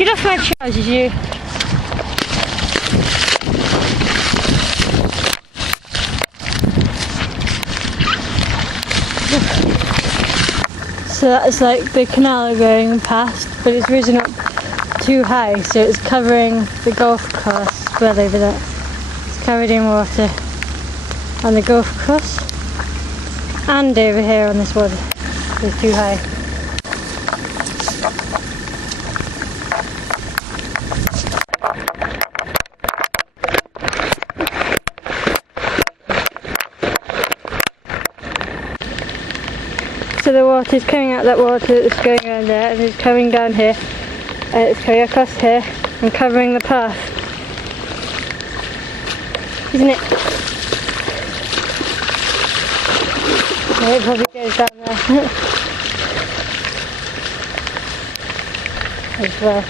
Get off my trousers, you. So that's like the canal going past, but it's risen up too high, so it's covering the golf course well over there. It's covered in water on the golf course and over here on this water. It's too high. So the water is coming out that water that's going around there, and it's coming down here, and it's coming across here and covering the path. Isn't it? Yeah, it probably goes down there as well.